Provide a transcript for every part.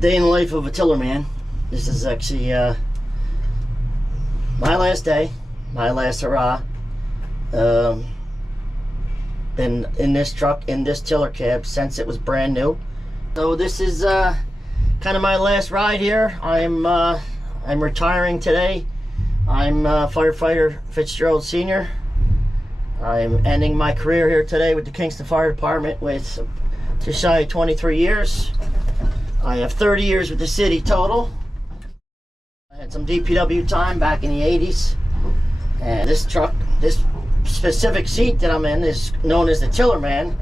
day in the life of a Tillerman. This is actually my last day, my last hurrah. Been in this truck, in this tiller cab since it was brand new. So this is kind of my last ride here. I'm retiring today. I'm firefighter Fitzgerald Senior. I'm ending my career here today with the Kingston Fire Department with just shy of 23 years. I have 30 years with the city total. I had some DPW time back in the 80s. And this truck, this specific seat that I'm in is known as the Tillerman.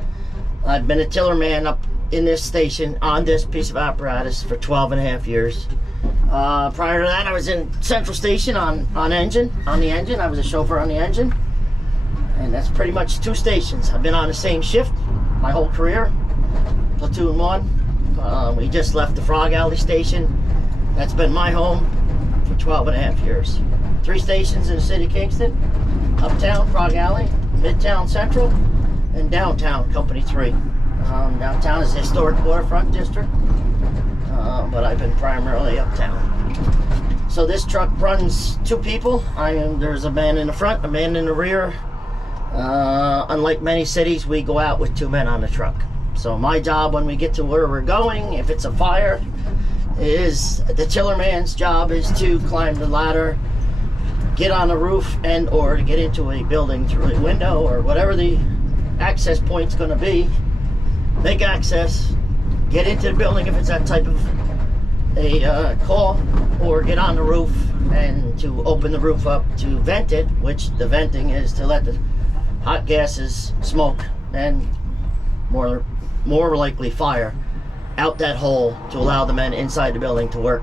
I've been a Tillerman up in this station on this piece of apparatus for 12 and a half years. Prior to that, I was in Central Station on the engine. I was a chauffeur on the engine. And that's pretty much two stations. I've been on the same shift my whole career. Platoon 1. We just left the Frog Alley station. That's been my home for 12 and a half years. 3 stations in the city of Kingston. Uptown, Frog Alley, Midtown, Central, and downtown, Company 3. Downtown is the historic waterfront district, but I've been primarily uptown. So this truck runs 2 people. There's a man in the front, a man in the rear. Unlike many cities, we go out with 2 men on the truck. So my job when we get to where we're going, if it's a fire, is the Tillerman's job is to climb the ladder, get on the roof, and or to get into a building through a window or whatever the access point's going to be. Make access, get into the building if it's that type of a call, or get on the roof and to open the roof up to vent it, which the venting is to let the hot gases, smoke, and more likely fire out that hole to allow the men inside the building to work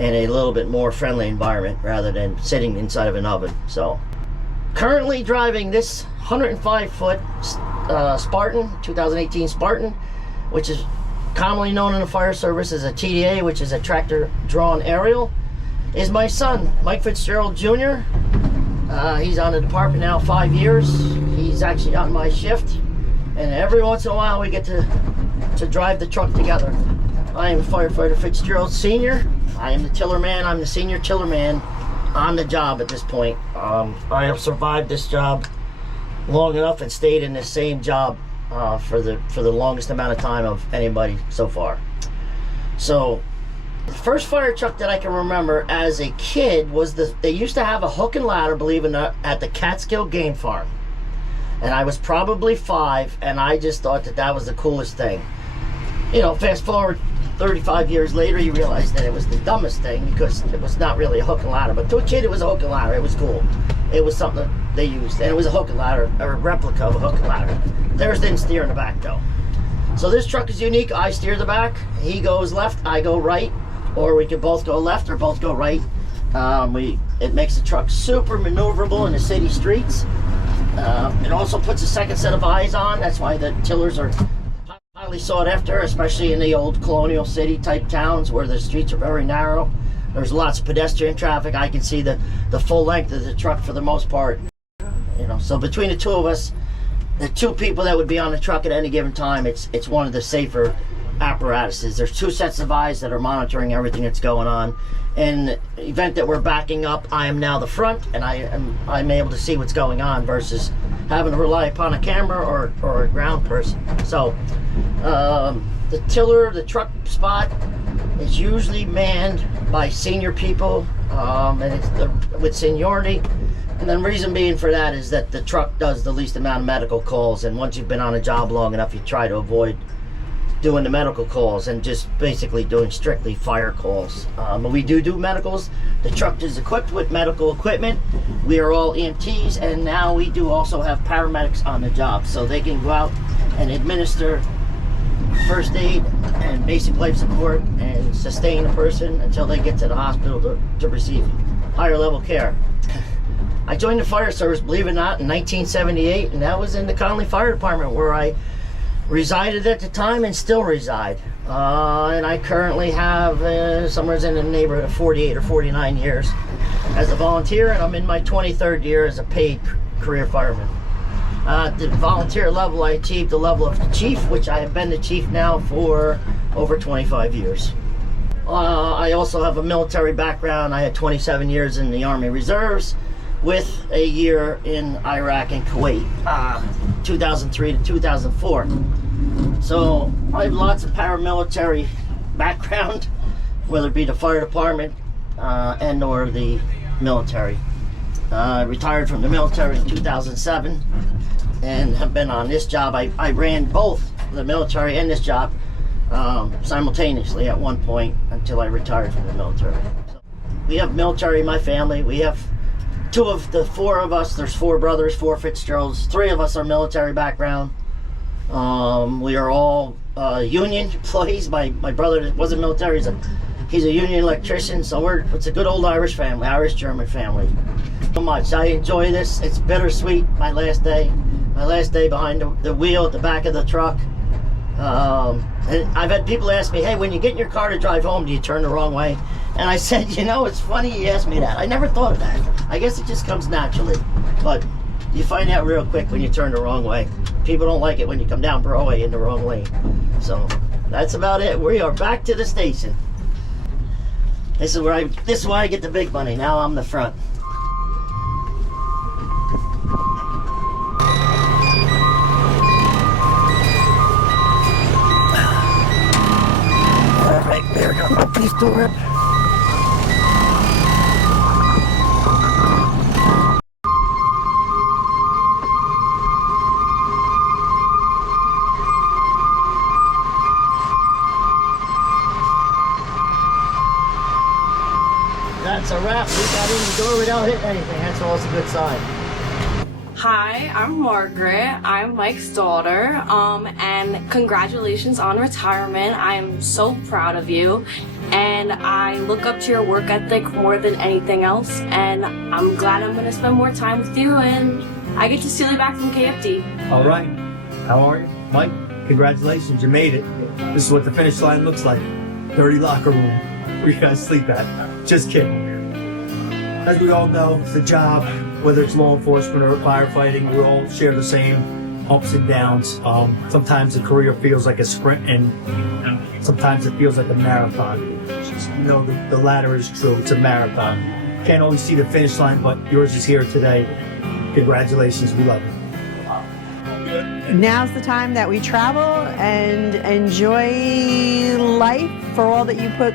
in a little bit more friendly environment rather than sitting inside of an oven. So currently driving this 105-foot Spartan, 2018 Spartan, which is commonly known in the fire service as a TDA, which is a tractor drawn aerial, is my son, Mike Fitzgerald Jr. He's on the department now 5 years. He's actually on my shift, and every once in a while we get to drive the truck together. I am Firefighter Fitzgerald Senior. I am the Tillerman. I'm the senior Tillerman on the job at this point. I have survived this job long enough and stayed in the same job for the longest amount of time of anybody so far. So the first fire truck that I can remember as a kid was they used to have a hook and ladder, believe it or not, at the Catskill Game Farm. And I was probably 5, and I just thought that was the coolest thing. You know, fast forward 35 years later, you realize that it was the dumbest thing because it was not really a hook and ladder. But to a kid, it was a hook and ladder. It was cool. It was something that they used, and it was a hook and ladder, or a replica of a hook and ladder. Theirs didn't steer in the back, though. So this truck is unique. I steer the back. He goes left. I go right. Or we can both go left or both go right. It makes the truck super maneuverable in the city streets. It also puts a second set of eyes on. That's why the tillers are highly sought after, especially in the old colonial city type towns where the streets are very narrow. There's lots of pedestrian traffic. I can see the full length of the truck for the most part. You know, so between the 2 of us, the 2 people that would be on the truck at any given time, it's one of the safer apparatuses. There's 2 sets of eyes that are monitoring everything that's going on. In the event that we're backing up, I am now the front, and I'm able to see what's going on versus having to rely upon a camera or a ground person. So the truck spot is usually manned by senior people, and it's with seniority. And the reason being for that is that the truck does the least amount of medical calls, and once you've been on a job long enough, you try to avoid doing the medical calls and just basically doing strictly fire calls. But we do medicals. The truck is equipped with medical equipment. We are all EMTs, and now we do also have paramedics on the job, so they can go out and administer first aid and basic life support and sustain a person until they get to the hospital to receive higher level care. I joined the fire service, believe it or not, in 1978, and that was in the County Fire Department, where I resided at the time and still reside. And I currently have somewhere in the neighborhood of 48 or 49 years as a volunteer, and I'm in my 23rd year as a paid career fireman. At the volunteer level, I achieved the level of chief, which I have been the chief now for over 25 years. I also have a military background. I had 27 years in the Army Reserves with a year in Iraq and Kuwait, 2003 to 2004. So I have lots of paramilitary background, whether it be the fire department and or the military. I retired from the military in 2007 and have been on this job. I ran both the military and this job simultaneously at one point until I retired from the military. So we have military in my family. We have two of the four of us. There's four brothers, four Fitzgeralds. Three of us are military background. We are all union employees. My brother wasn't military. He's a union electrician. So it's a good old Irish family, Irish-German family. So much. I enjoy this. It's bittersweet. My last day behind the wheel at the back of the truck. And I've had people ask me, hey, when you get in your car to drive home, do you turn the wrong way? And I said, you know, it's funny you asked me that. I never thought of that. I guess it just comes naturally. But you find out real quick when you turn the wrong way. People don't like it when you come down Broadway in the wrong lane. So that's about it. We are back to the station. This is why I get the big money. Now I'm the front. There we go. Please do it. That's a wrap. We got in the door without hitting anything. That's always a good sign. Hi, I'm Margaret. I'm Mike's daughter, and congratulations on retirement. I am so proud of you, and I look up to your work ethic more than anything else, and I'm glad I'm going to spend more time with you, and I get to steal you back from KFD. All right. How are you? Mike, congratulations. You made it. This is what the finish line looks like. Dirty locker room where you guys sleep at. Just kidding. As we all know, the job, whether it's law enforcement or firefighting, we all share the same ups and downs. Sometimes the career feels like a sprint, and sometimes it feels like a marathon. You know, the latter is true. It's a marathon. Can't always see the finish line, but yours is here today. Congratulations. We love you. Now's the time that we travel and enjoy life for all that you put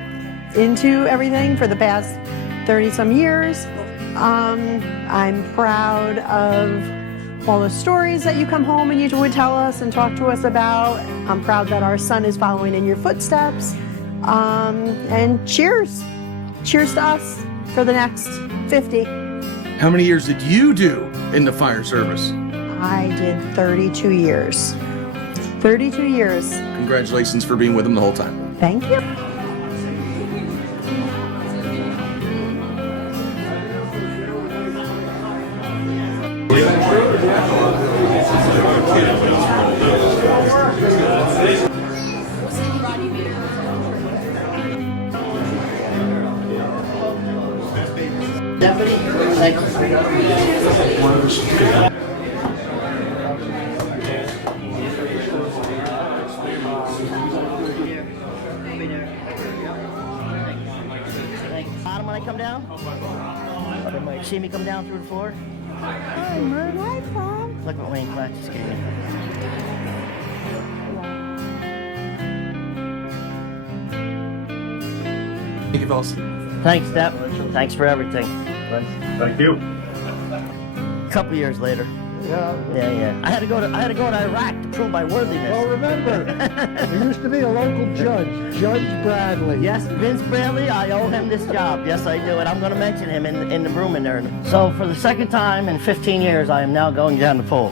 into everything for the past 30-some years. I'm proud of all the stories that you come home and you would tell us and talk to us about. I'm proud that our son is following in your footsteps. And cheers. Cheers to us for the next 50. How many years did you do in the fire service? I did 32 years. 32 years. Congratulations for being with them the whole time. Thank you. Deputy, thank you. Bottom when I come down? You see me come down through the floor? Hi, Mert. Hi, Tom. Look what Wayne Clark just gave me. Thank you, fellas. Thanks, Dep. Thanks for everything. Thank you. A couple years later. Yeah. I had to go to Iraq to prove my worthiness. Well, remember, there used to be a local judge, Judge Bradley. Yes, Vince Bradley, I owe him this job. Yes, I do, and I'm going to mention him in the room in there. So for the second time in 15 years, I am now going down the pole.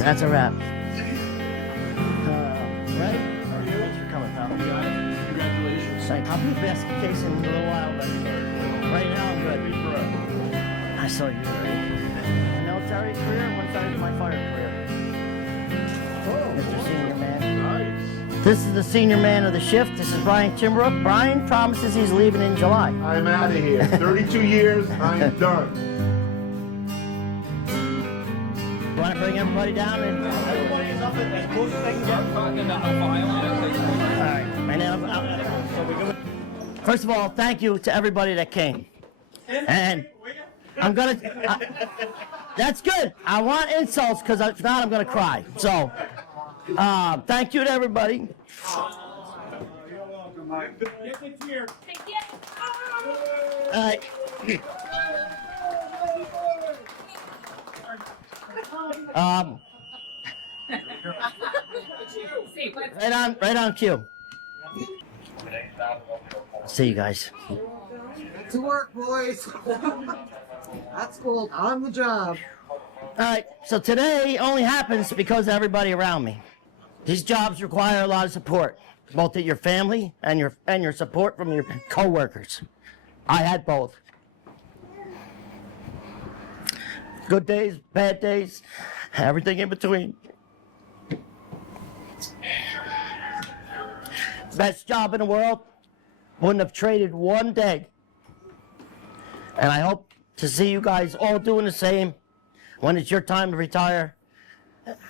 That's a wrap. Right? Thanks for coming, pal. Congratulations. I'll be the best case in a little while, but right now I'm good. I saw you already. Military career, one side of my fire career. Mr. Senior Man. Nice. This is the senior man of the shift. This is Brian Timbrook. Brian promises he's leaving in July. I'm out of here. 32 years, I'm done. Want to bring everybody down and as close as I can get. All right. And then first of all, thank you to everybody that came. And I'm gonna. That's good. I want insults because if not, I'm gonna cry. So, thank you to everybody. You're welcome, Mike. Get the cheer. All right. Right on cue. See you guys. To work, boys. That's cool. On the job. All right, so today only happens because of everybody around me. These jobs require a lot of support, both at your family and your support from your coworkers. I had both. Good days, bad days, everything in between. Best job in the world. Wouldn't have traded one day. And I hope to see you guys all doing the same when it's your time to retire,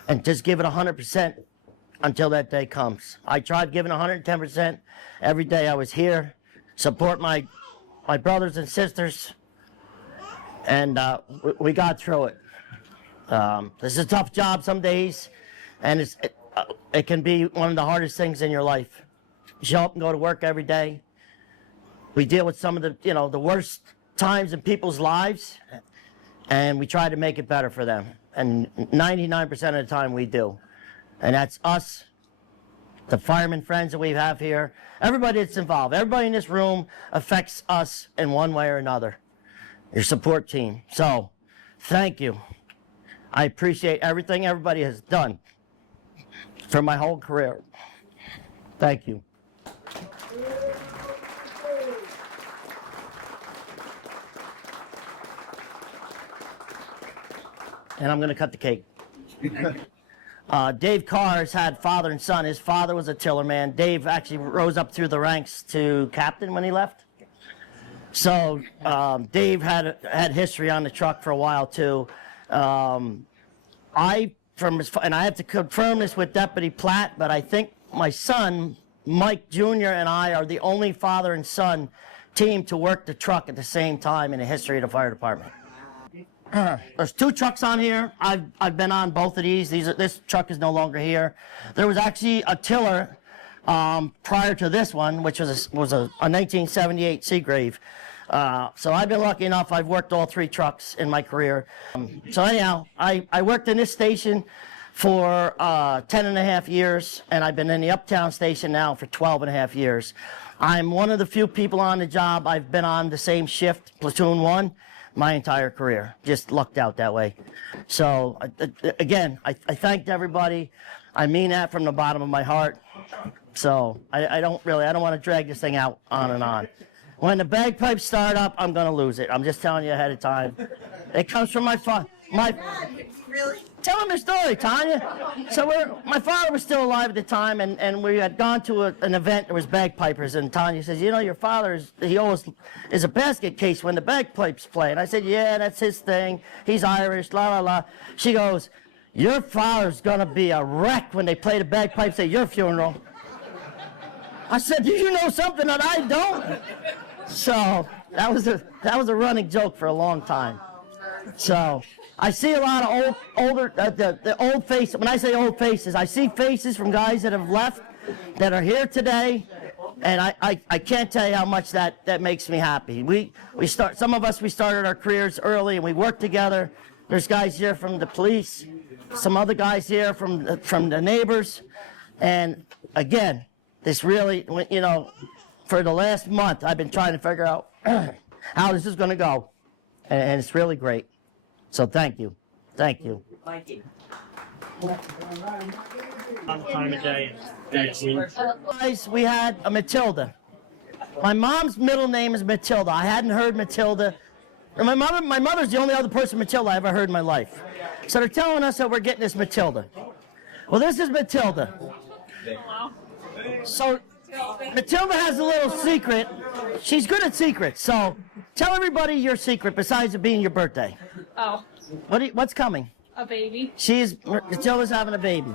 and just give it 100% until that day comes. I tried giving 110% every day I was here, support my brothers and sisters, and we got through it. This is a tough job some days, and it can be one of the hardest things in your life. Show up and go to work every day. We deal with some of the the worst times in people's lives, and we try to make it better for them. And 99% of the time we do. And that's us, the fireman friends that we have here, everybody that's involved. Everybody in this room affects us in one way or another. Your support team. So, thank you. I appreciate everything everybody has done for my whole career. Thank you. And I'm going to cut the cake. Dave Carr has had father and son. His father was a Tillerman. Dave actually rose up through the ranks to captain when he left. So Dave had history on the truck for a while too. And I have to confirm this with Deputy Platt, but I think my son, Mike Jr., and I are the only father and son team to work the truck at the same time in the history of the fire department. There's two trucks on here. I've been on both of these. This truck is no longer here. There was actually a Tiller prior to this one, which was a 1978 Seagrave. So I've been lucky enough. I've worked all three trucks in my career. So anyhow, I worked in this station for 10 and a half years, and I've been in the Uptown station now for 12 and a half years. I'm one of the few people on the job. I've been on the same shift, platoon 1, my entire career. Just lucked out that way. So again, I thanked everybody. I mean that from the bottom of my heart. So I don't want to drag this thing out on and on. When the bagpipes start up, I'm going to lose it. I'm just telling you ahead of time. It comes from my father. Really? Tell him the story, Tanya. So my father was still alive at the time, and we had gone to an event. There was bagpipers, and Tanya says, "You know, your father he always is a basket case when the bagpipes play." And I said, "Yeah, that's his thing. He's Irish, la la la." She goes, "Your father's gonna be a wreck when they play the bagpipes at your funeral." I said, "Do you know something that I don't?" So that was a running joke for a long time. So I see a lot of older the old faces. When I say old faces, I see faces from guys that have left that are here today, and I can't tell you how much that makes me happy. Some of us started our careers early and we worked together. There's guys here from the police, some other guys here from the neighbors, and again, this really, for the last month I've been trying to figure out how this is going to go, and it's really great. So thank you. Thank you. Time of day. Guys, we had a Matilda. My mom's middle name is Matilda. I hadn't heard Matilda. And my mother's the only other person Matilda I ever heard in my life. So they're telling us that we're getting this Matilda. Well, this is Matilda. So Matilda has a little secret. She's good at secrets. So tell everybody your secret besides it being your birthday. Oh, What's coming? a baby. Matilda's having a baby.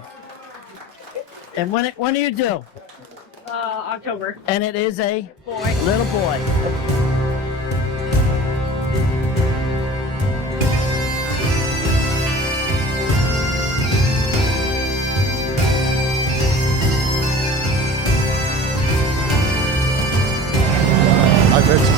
And when do you do? October. And it is a Boy. little boy. Hi, Fitz.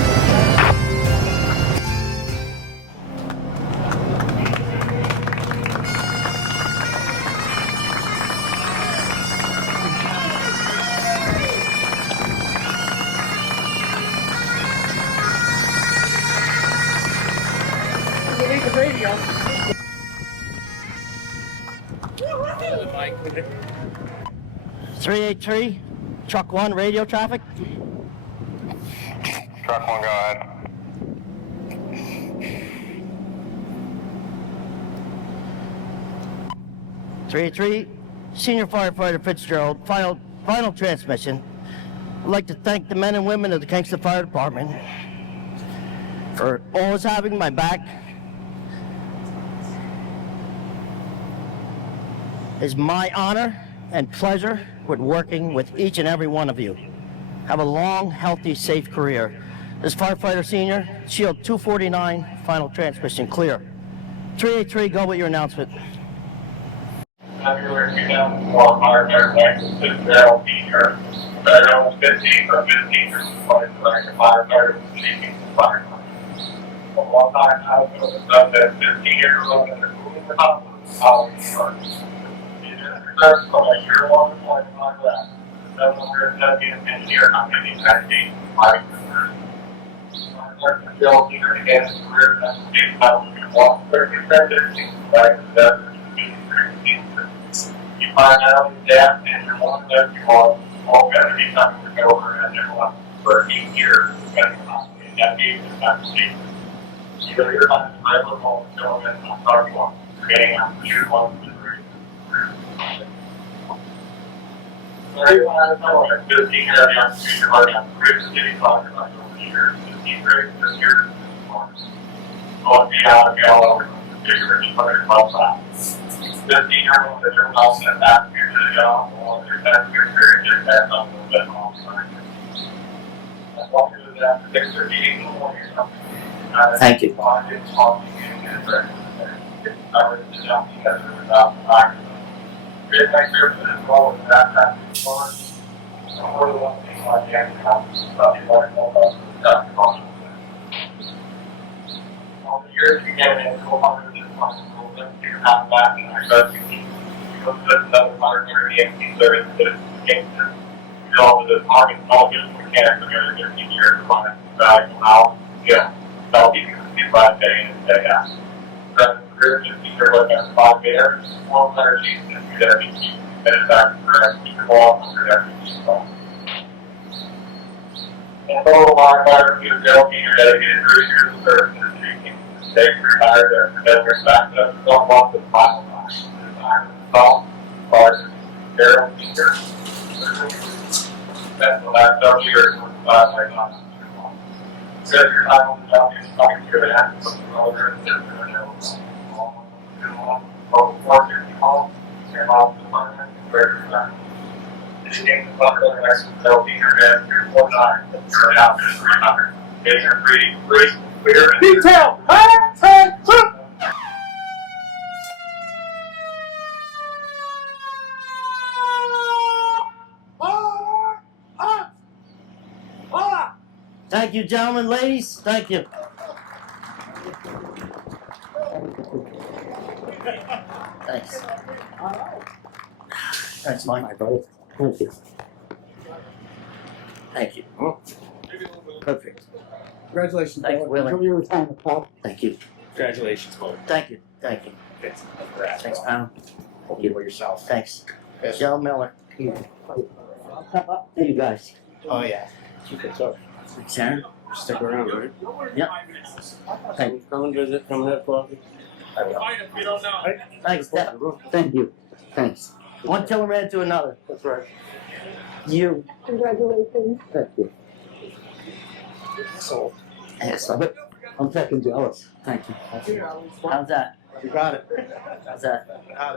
Radio. 383, truck 1, radio traffic. Truck 1, go ahead. Three, Senior Firefighter Fitzgerald, final transmission. I'd like to thank the men and women of the Kingston Fire Department for always having my back. It's my honor and pleasure with working with each and every one of you. Have a long, healthy, safe career. This Firefighter Senior, Shield 249, final transmission clear. 383, go with your announcement. February 2004 Firefighter license Fitzgerald Senior. Federal 15 or 15 years employed director firefighter with the Kingston Firefighter. For one time, I was going to start that 15-year-old and the cooling the hospital County New York. First, from a year-long employment on that, the Delaware Deputy Engineer Company in the United States Firefighter. Fitzgerald Senior began his career as a state fireman, walked 30% Kingston Fire in the desert. You find out his death and your one left you on all better be coming to over and everyone for 8 years, depending on the decade and time state. You know your time is regular home until then I'm talking about creating a year one to everyone has known that 15 years of the opportunity to work on Bridge City Firefighter over the years, 15 grades this year is Mars. Going beyond the all over the bigger 100 miles out. 15-year-old that you're well sent back here to the job, or your best year period, get back on a little bit more side. As long as it's after 6 or 8 in the morning or something. Thank you. It's talking and getting ready. It's covered the job together without the fire. Good thanks here for this role with that type of response. So more than one thing like the acting office, probably more than one of us with that response. All the years you get in, 200 responsible. You have that in our service. You go to another firefighter EMT service to Kingston. You go to the Army Intelligence Mechanics for nearly 15 years to find valuable knowledge and skill. That'll keep you busy by day in and day out. Present career, 15 year work as 5 bears, 100 chiefs, and 2 deputy chiefs. Headed back to career as Chief Officer, Deputy Chief Officer. In total, firefighter Fitzgerald Senior dedicated 30 years of service to the Kingston State, retired as President back up to some months of final life. Fitzgerald Senior. That's the last several years with the last like last 2 months. Said your time on the job is talking to the end of the brother and sister and everyone. Both 450 home and off the department and greater retirement. This came to Firefighter License Fitzgerald Senior at 349, turned out to 300. Getting a free, clear, and detail. Thank you, gentlemen, ladies. Thank you. Thanks. Thanks, Mike. Thank you. Thank you. Perfect. Congratulations. Thank you, Willie. Enjoy your retirement, pal. Thank you. Congratulations, Paul. Thank you. Thank you. Thanks, pal. Hope you enjoy yourself. Thanks. Joe Miller. Hey, you guys. Oh, yeah. Keep it up. Sharon? Stick around, right? Yep. Thank you. Come and visit, come and have coffee. Thanks, Dad. Thank you. Thanks. One Tillerman to another. That's right. You. Congratulations. Thank you. So, Yes, I'm fucking jealous. Thank you. How's that? You got it. How's that?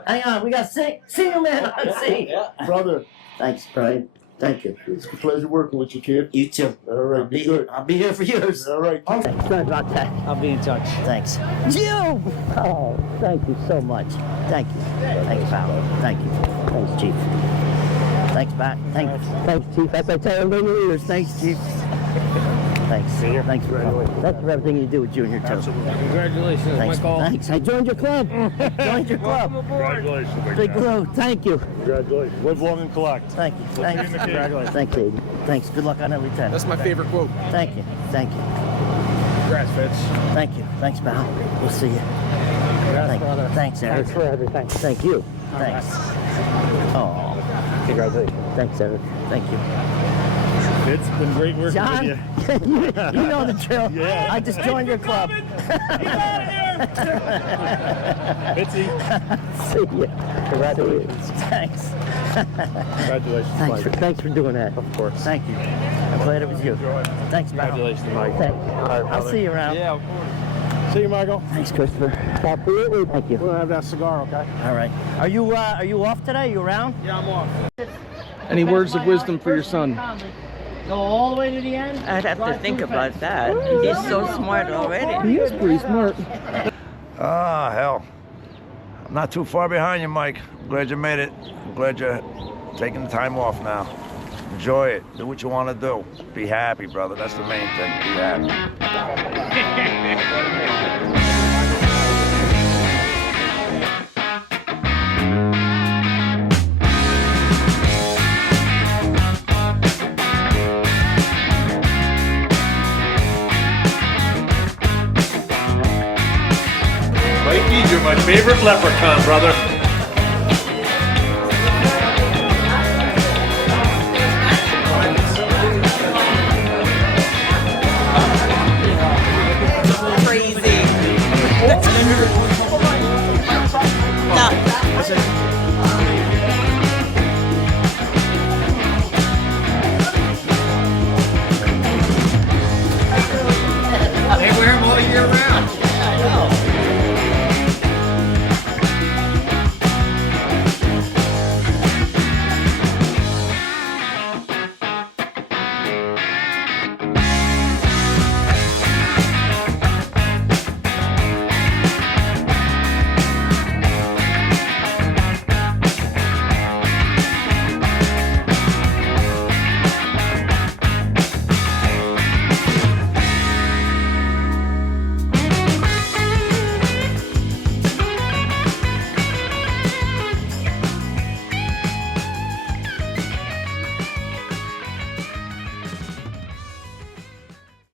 Hang on, we got single man on scene. Brother, Thanks, Brian. Thank you. it's a pleasure working with you, kid. You too. All right, be good. I'll be here for yours. All right. Sorry about that. I'll be in touch. Thanks. You! Oh, thank you so much. Thank you. Thanks, pal. Thank you. Thanks, Chief. Thanks, Matt. Thanks, Chief. As I tell everybody in years, thanks, Chief. Thanks. Thanks for everything you do with Junior, too. Congratulations, Thanks. Michael. Thanks. I joined your club. Joined your club. Congratulations, Big Lou. Thank you. Congratulations. Live long and collect. Thank you. Thanks. Congratulations. Thank you. Thanks. Good luck on that, Lieutenant. That's my favorite quote. Thank you. Thank you. Congrats, Fitz. Thank you. Thanks, pal. We'll see you. Congrats, brother. Thanks, Eric. Thanks for everything. Thank you. Thanks. Oh, Congratulations. thanks, Eric. Thank you. It's been great working John, with you. you know the drill. Yeah. I just joined your club. Fitzy. See you. Congratulations. Thanks. Congratulations, Thanks for doing that. Of course. Thank you. I'm glad it was you. Thanks, pal. Congratulations, Mike. Thanks. I'll see you around. Yeah, of course. See you, Michael. Thanks, Christopher. Absolutely. Thank you. We're gonna have that cigar, okay? All right. Are you off today? You around? Yeah, I'm off. Any words of wisdom for your son? Go all the way to the end? I'd have to think about that. He's so smart already. He is pretty smart. Ah, hell. I'm not too far behind you, Mike. I'm glad you made it. I'm glad you're taking the time off now. Enjoy it. Do what you want to do. Be happy, brother. That's the main thing. Be happy. Mikey, you're my favorite leprechaun, brother.